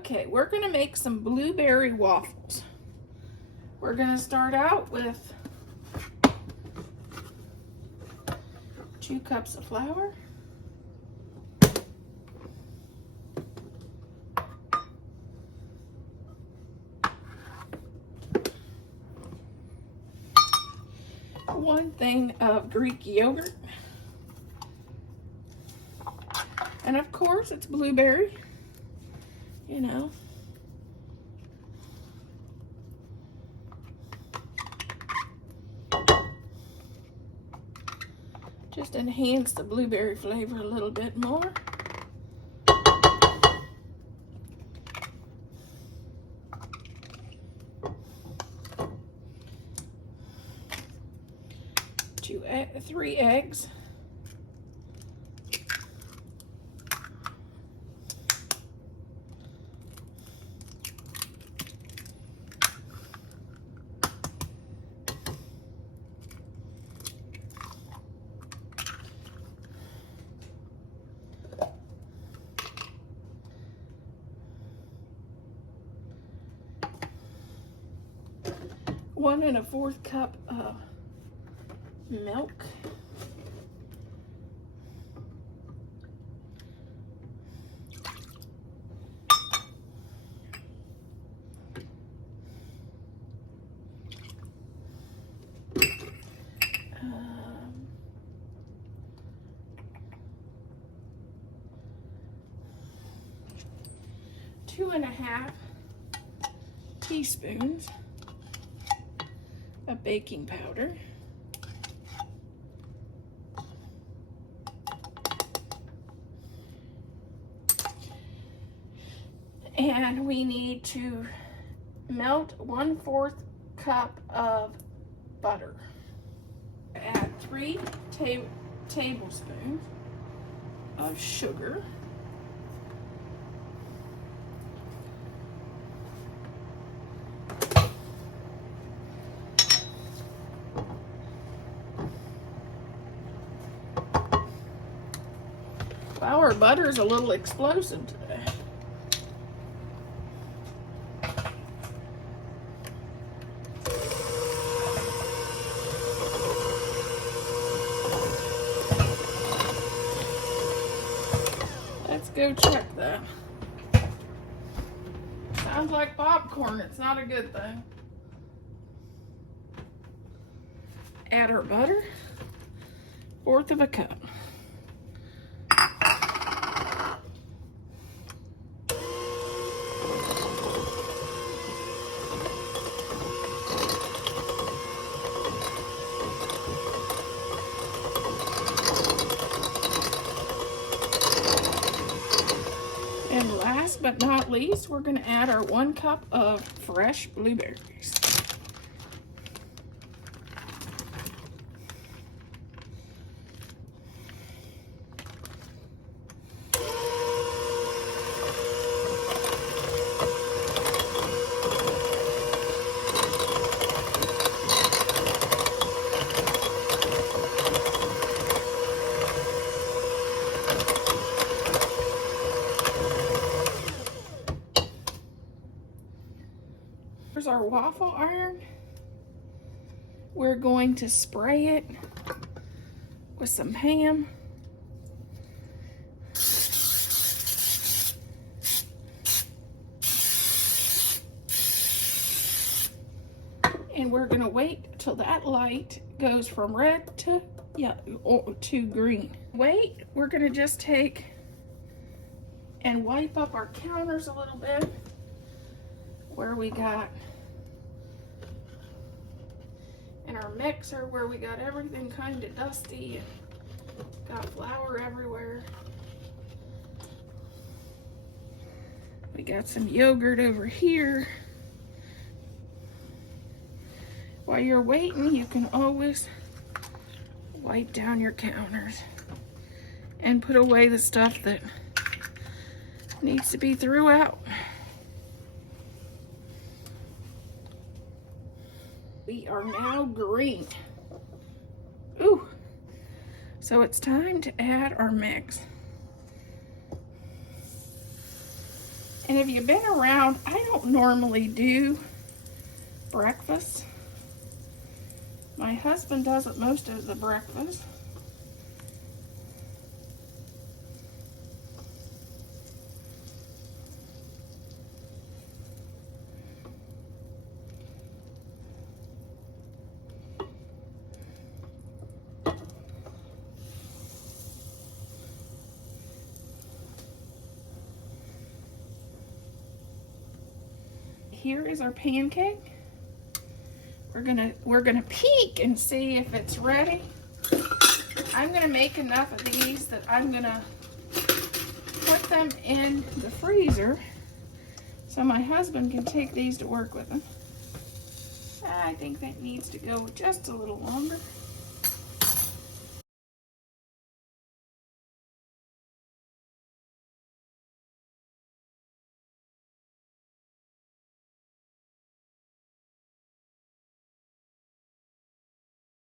Okay, we're gonna make some blueberry waffles. We're gonna start out with 2 cups of flour, 1 thing of Greek yogurt, and of course it's blueberry, you know. Just enhance the blueberry flavor a little bit more. Three eggs. One and a 1/4 cup of milk. Two and a half teaspoons of baking powder. And we need to melt 1/4 cup of butter. Add 3 tablespoons of sugar. Wow, our butter is a little explosive today. Let's go check that. Sounds like popcorn. It's not a good thing. Add our butter, 1/4 cup. And last but not least, we're going to add our 1 cup of fresh blueberries. Here's our waffle iron. We're going to spray it with some ham. And we're going to wait till that light goes from red to green. Wait, we're going to just take and wipe up our counters a little bit where we got in our mixer where we got everything kind of dusty and got flour everywhere. We got some yogurt over here. While you're waiting, you can always wipe down your counters and put away the stuff that needs to be thrown out. We are now green. Ooh. So it's time to add our mix. And if you've been around, I don't normally do breakfast. My husband does it most of the breakfast. Here is our pancake. We're gonna peek and see if it's ready. I'm gonna make enough of these that I'm gonna put them in the freezer so my husband can take these to work with him. I think that needs to go just a little longer.